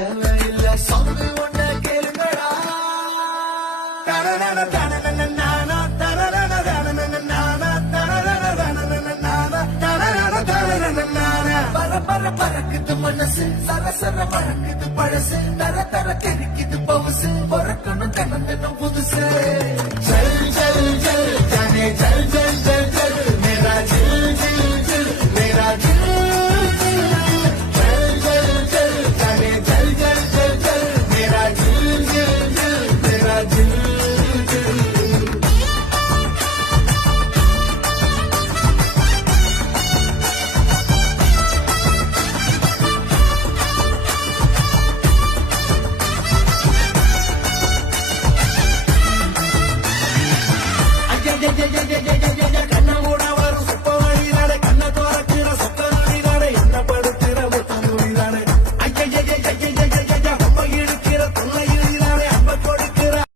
தேவையில்ல சொல்லு ஒண்ணு கேளுங்கடா. பறக்குது மனசு சர சர மறக்குது பழசு தர தர தெரிக்குது பவுசு பொறக்கணும் தினம் தினம் புதுசு.